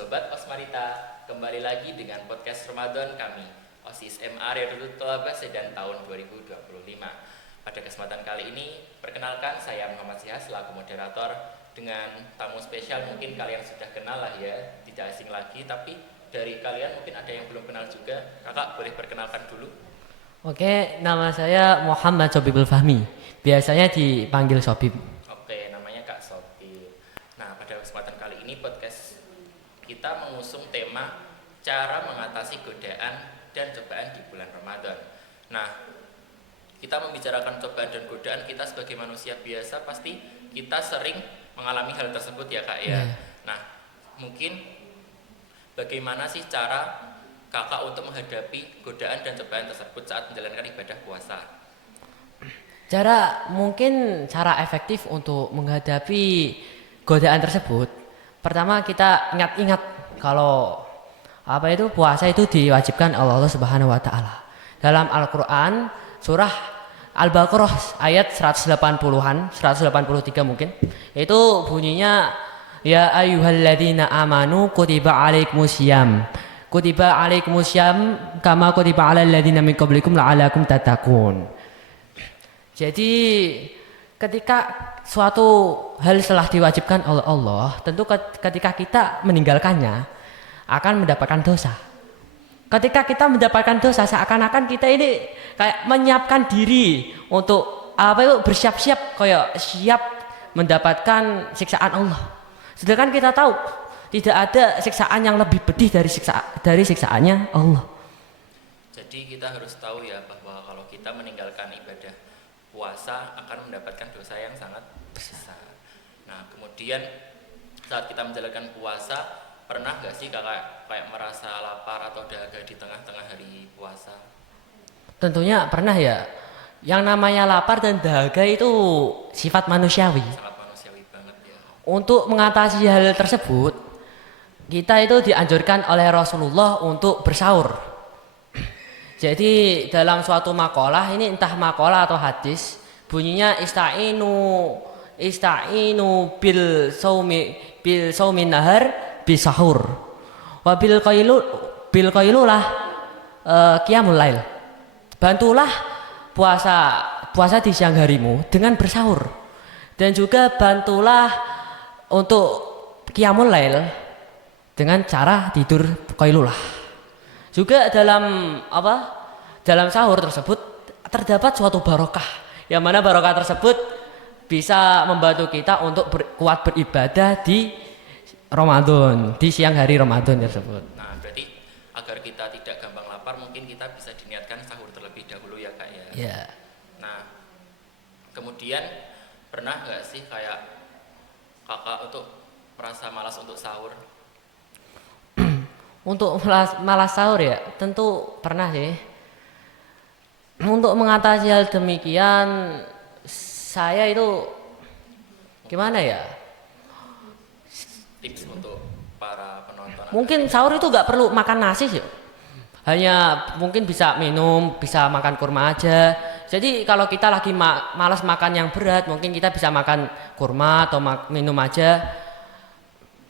Sobat Osmarita, kembali lagi dengan podcast Ramadan kami, OSIS MA Riyadhut Thalabah Sedan tahun 2025. Pada kesempatan kali ini, perkenalkan saya Muhammad Syihah selaku moderator dengan tamu spesial. Mungkin kalian sudah kenal lah ya, tidak asing lagi, tapi dari kalian mungkin ada yang belum kenal juga. Kakak boleh perkenalkan dulu. Oke, nama saya Muhammad Sobibul Fahmi. Biasanya dipanggil Sobib. Oke, namanya Kak Sobi. Nah, pada kesempatan kali ini podcast kita mengusung tema cara mengatasi godaan dan cobaan di bulan Ramadan. Nah, kita membicarakan cobaan dan godaan, kita sebagai manusia biasa pasti kita sering mengalami hal tersebut ya Kak ya. Nah, mungkin bagaimana sih cara Kakak untuk menghadapi godaan dan cobaan tersebut saat menjalankan ibadah puasa? Cara efektif untuk menghadapi godaan tersebut. Pertama kita ingat-ingat kalau puasa itu diwajibkan Allah Subhanahu wa taala. Dalam Al-Qur'an surah Al-Baqarah ayat 180-an, 183 mungkin. Itu bunyinya ya ayyuhalladzina amanu kutiba alaikumusiyam. Kutiba alaikumusiyam kama kutiba alal ladzina min qablikum la'allakum tattaqun. Jadi ketika suatu hal telah diwajibkan oleh Allah, tentu ketika kita meninggalkannya akan mendapatkan dosa. Ketika kita mendapatkan dosa, seakan-akan kita ini kayak menyiapkan diri untuk bersiap-siap, kayak siap mendapatkan siksaan Allah. Sedangkan kita tahu tidak ada siksaan yang lebih pedih dari siksaannya Allah. Jadi kita harus tahu ya bahwa kalau kita meninggalkan ibadah puasa akan mendapatkan dosa yang sangat besar. Nah, kemudian saat kita menjalankan puasa, pernah gak sih kakak kayak merasa lapar atau dahaga di tengah-tengah hari puasa? Tentunya pernah ya. Yang namanya lapar dan dahaga itu sifat manusiawi. Sangat manusiawi banget ya. Untuk mengatasi hal tersebut, kita itu dianjurkan oleh Rasulullah untuk bersahur. Jadi dalam suatu makalah, ini entah makalah atau hadis, bunyinya istainu bil saumi nahar bisahur wa bil qailulah qiyamul lail. Bantulah puasa di siang harimu dengan bersahur, dan juga bantulah untuk qiyamul lail dengan cara tidur qailulah. Juga dalam sahur tersebut terdapat suatu barokah, yang mana barokah tersebut bisa membantu kita untuk kuat beribadah di Ramadan, di siang hari Ramadan tersebut. Nah, berarti agar kita tidak gampang lapar, mungkin kita bisa diniatkan sahur terlebih dahulu ya Kak ya. Yeah. Nah, kemudian pernah nggak sih kayak kakak untuk merasa malas untuk sahur? Untuk malas sahur ya, tentu pernah sih. Untuk mengatasi hal demikian, saya itu gimana ya? Tips untuk para penonton. Mungkin sahur itu gak perlu makan nasi sih. Hanya mungkin bisa minum, bisa makan kurma aja. Jadi kalau kita lagi malas makan yang berat, mungkin kita bisa makan kurma atau minum aja.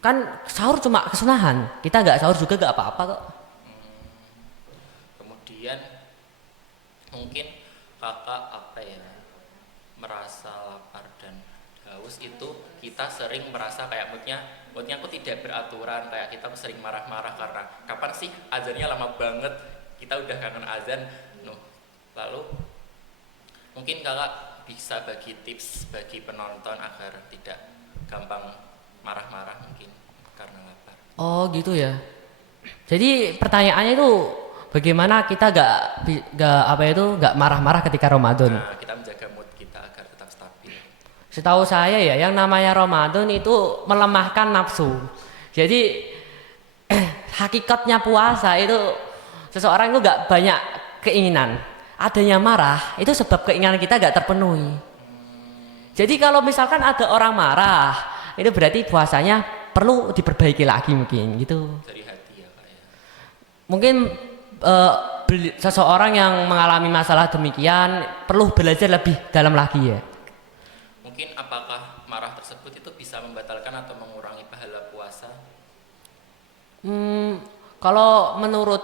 Kan sahur cuma kesunahan, kita nggak sahur juga nggak apa-apa kok. Kemudian mungkin kakak merasa lapar dan haus itu kita sering merasa kayak moodnya aku tidak beraturan, kayak kita sering marah-marah karena kapan sih azannya lama banget, kita udah kangen azan. Lalu mungkin kakak bisa bagi tips bagi penonton agar tidak gampang marah-marah mungkin karena lapar. Oh gitu ya. Jadi pertanyaannya itu bagaimana kita gak marah-marah ketika Ramadan. Nah, kita menjaga mood kita agar tetap stabil. Setahu saya ya, yang namanya Ramadan itu melemahkan nafsu. Jadi hakikatnya puasa itu seseorang itu gak banyak keinginan. Adanya marah itu sebab keinginan kita gak terpenuhi. Jadi kalau misalkan ada orang marah, itu berarti puasanya perlu diperbaiki lagi mungkin gitu. Dari hati ya Kak ya. Mungkin seseorang yang mengalami masalah demikian perlu belajar lebih dalam lagi ya. Mungkin apakah marah tersebut itu bisa membatalkan atau mengurangi pahala puasa? Kalau menurut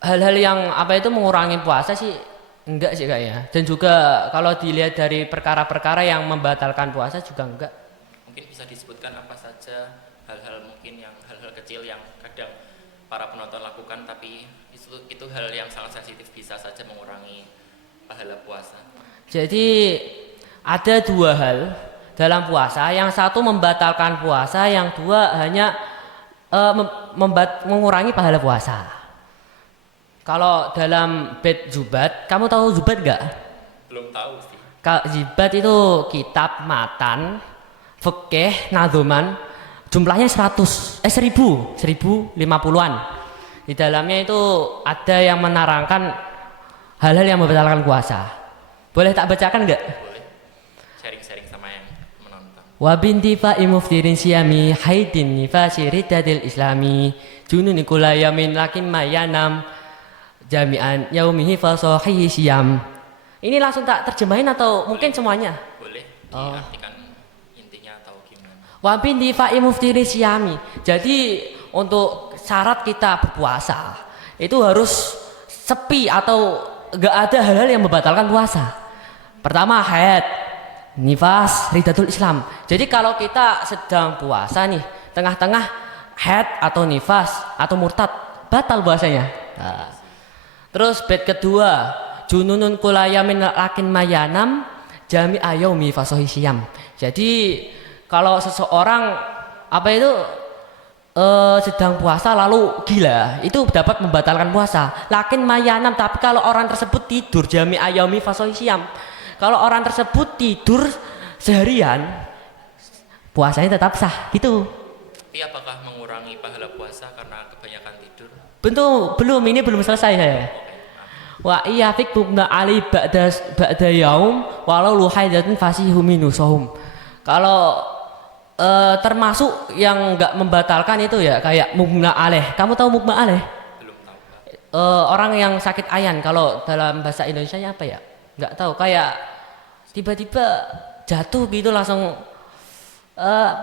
hal-hal yang mengurangi puasa sih enggak sih kayaknya. Dan juga kalau dilihat dari perkara-perkara yang membatalkan puasa juga enggak. Mungkin bisa disebutkan apa saja hal-hal mungkin yang hal-hal kecil yang kadang para penonton lakukan tapi itu hal yang sangat sensitif bisa saja mengurangi pahala puasa. Jadi ada dua hal dalam puasa, yang satu membatalkan puasa, yang dua hanya mengurangi pahala puasa. Kalau dalam bait Zubat, kamu tahu Zubat gak? Belum tahu sih. Zubat itu kitab matan fikih nadzuman, jumlahnya 1050-an. Di dalamnya itu ada yang menerangkan hal-hal yang membatalkan puasa. Boleh tak bacakan enggak? Boleh. Sharing-sharing sama yang menonton. Wa binti fa'i muftirin siyami haidin nifasi riddatil islami jununi kula yamin lakin mayanam jami'an yaumihi fa sahihi siyam. Ini langsung tak terjemahin atau mungkin semuanya? Boleh diartikan intinya atau gimana? Wa binti fa'i muftirin siyami. Jadi untuk syarat kita berpuasa itu harus sepi atau enggak ada hal-hal yang membatalkan puasa. Pertama haid, nifas, riddatul Islam. Jadi kalau kita sedang puasa nih, tengah-tengah haid atau nifas atau murtad, batal puasanya. Nah. Terus bait kedua, jununun kulayamin lakin mayanam jami ayomi fasohi siyam. Jadi kalau seseorang sedang puasa lalu gila, itu dapat membatalkan puasa. Lakin mayanam, tapi kalau orang tersebut tidur jami ayomi fasohi siyam. Kalau orang tersebut tidur seharian, puasanya tetap sah, gitu. Tapi apakah mengurangi pahala puasa karena kebanyakan tidur? Belum, ini belum selesai saya. Wa iya fikbubna ali ba'da yaum walau luhaidatun fasihu minusahum. Kalau termasuk yang enggak membatalkan itu ya kayak mubna aleh. Kamu tahu mubna aleh? Belum tahu, Pak. Orang yang sakit ayan, kalau dalam bahasa Indonesianya apa ya? Enggak tahu, kayak tiba-tiba jatuh gitu langsung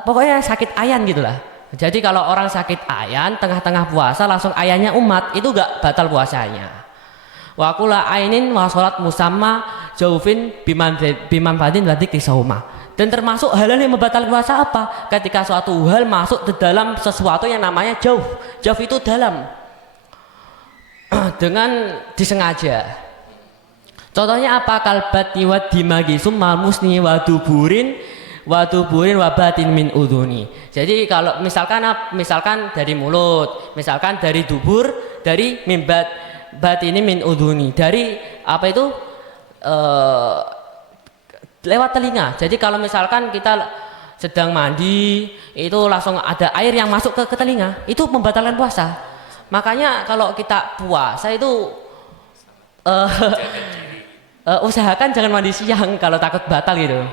pokoknya sakit ayan gitulah. Jadi kalau orang sakit ayan tengah-tengah puasa langsung ayannya umat, itu enggak batal puasanya. Wa kula ainin wa sholat musamma jaufin biman fadin wadik sauma. Dan termasuk hal-hal yang membatalkan puasa apa? Ketika suatu hal masuk ke dalam sesuatu yang namanya jauf. Jauf itu dalam. Dengan disengaja. Contohnya apa? Kalbati wa dimagi summal musni wa duburin wa batin min udhuni. Jadi kalau misalkan dari mulut, misalkan dari dubur, dari mimbat batini min udhuni, dari lewat telinga. Jadi kalau misalkan kita sedang mandi, itu langsung ada air yang masuk ke telinga, itu membatalkan puasa. Makanya kalau kita puasa itu usahakan jangan mandi siang kalau takut batal gitu.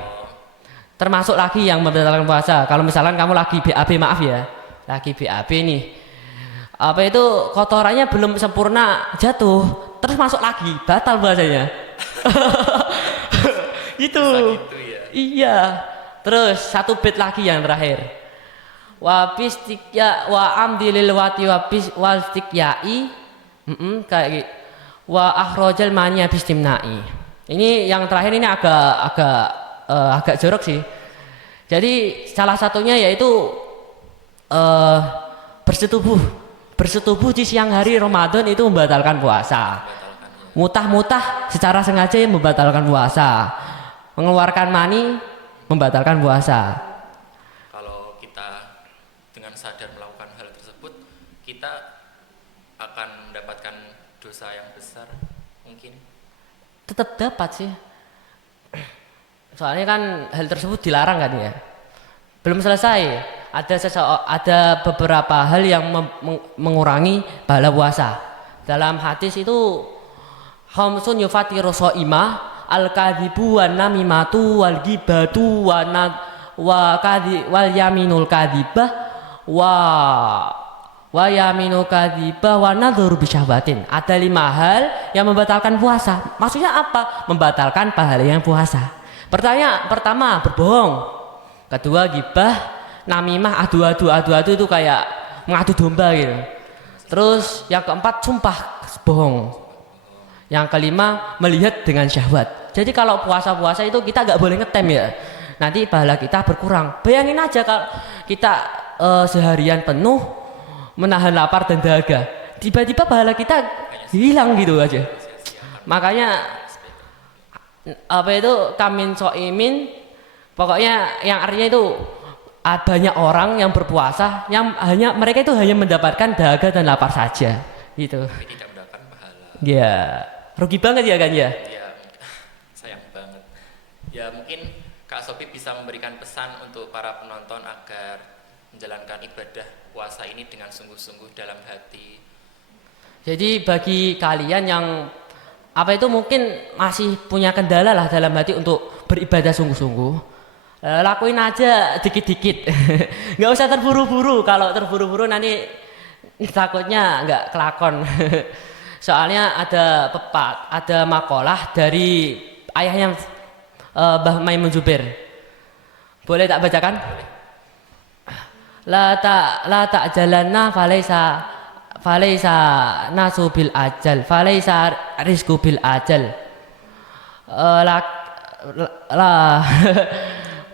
Termasuk lagi yang membatalkan puasa. Kalau misalkan kamu lagi BAB, maaf ya, lagi BAB nih, kotorannya belum sempurna jatuh, terus masuk lagi, batal puasanya. Gitu ya? Iya. Terus satu bait lagi yang terakhir, wa pistikya wa amdilil wati wa wastikyai kayak gitu, wa akhrajal mania bistimnai. Ini yang terakhir ini agak jorok sih. Jadi salah satunya yaitu bersetubuh di siang hari Ramadan itu membatalkan puasa. Mutah-mutah secara sengaja yang membatalkan puasa. Mengeluarkan mani membatalkan puasa. Kalau kita dengan sadar melakukan hal tersebut, kita akan mendapatkan dosa yang besar mungkin. Tetap dapat sih. Soalnya kan hal tersebut dilarang kan ya. Belum selesai. Ada beberapa hal yang mengurangi pahala puasa. Dalam hadis itu khamsun yufatiru shaimah al-kadzibu wan namimatu wal ghibatu wal yaminul kadzibah wa yaminul kadzibah wa nadhuru bisyahwatin. Ada 5 hal yang membatalkan puasa. Maksudnya apa? Membatalkan pahala yang puasa. Pertama berbohong. Kedua ghibah, namimah, adu itu kayak mengadu domba gitu. Terus yang keempat sumpah bohong. Yang kelima melihat dengan syahwat. Jadi kalau puasa-puasa itu kita nggak boleh ngetem ya. Nanti pahala kita berkurang. Bayangin aja kalau kita seharian penuh menahan lapar dan dahaga, tiba-tiba pahala kita hilang gitu aja. Makanya apa itu kamin soimin, pokoknya yang artinya itu banyak orang yang berpuasa yang hanya mereka itu hanya mendapatkan dahaga dan lapar saja gitu. Tapi tidak mendapatkan pahala. Ya, rugi banget ya kan ya. Ya, sayang banget. Ya mungkin Kak Sophie bisa memberikan pesan untuk para penonton agar menjalankan ibadah puasa ini dengan sungguh-sungguh dalam hati. Jadi bagi kalian yang apa itu mungkin masih punya kendala lah dalam hati untuk beribadah sungguh-sungguh, lakuin aja dikit-dikit. Nggak usah terburu-buru. Kalau terburu-buru nanti takutnya nggak kelakon. Soalnya ada makalah dari ayahnya Mbah Maimun Zubair. Boleh tak bacakan? La tak jalanna falaisa nasu bil ajal, falaisa rizku bil ajal.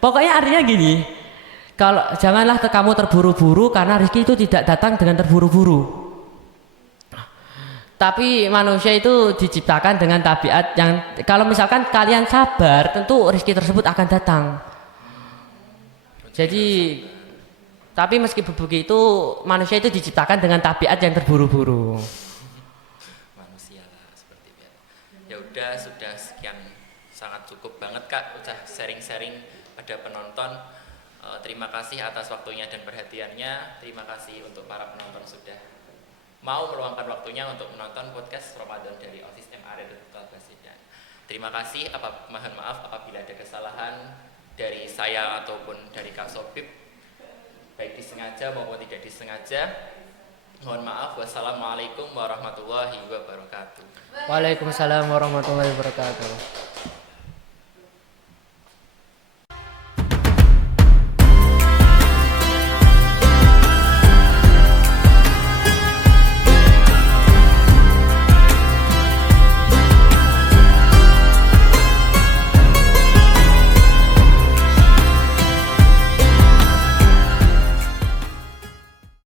Pokoknya artinya gini, kalau janganlah kamu terburu-buru karena rezeki itu tidak datang dengan terburu-buru. Tapi manusia itu diciptakan dengan tabiat yang kalau misalkan kalian sabar, tentu rezeki tersebut akan datang. Jadi tapi meski begitu manusia itu diciptakan dengan tabiat yang terburu-buru. Manusia lah seperti itu. Ya udah, sudah sekian, sangat cukup banget Kak, udah sharing-sharing pada penonton. Terima kasih atas waktunya dan perhatiannya. Terima kasih untuk para penonton sudah mau meluangkan waktunya untuk menonton podcast Ramadan dari OSIS MARE Basidan. Terima kasih, mohon maaf apabila ada kesalahan dari saya ataupun dari Kak Sophie, baik disengaja maupun tidak disengaja. Mohon maaf. Wassalamualaikum warahmatullahi wabarakatuh. Waalaikumsalam warahmatullahi wabarakatuh.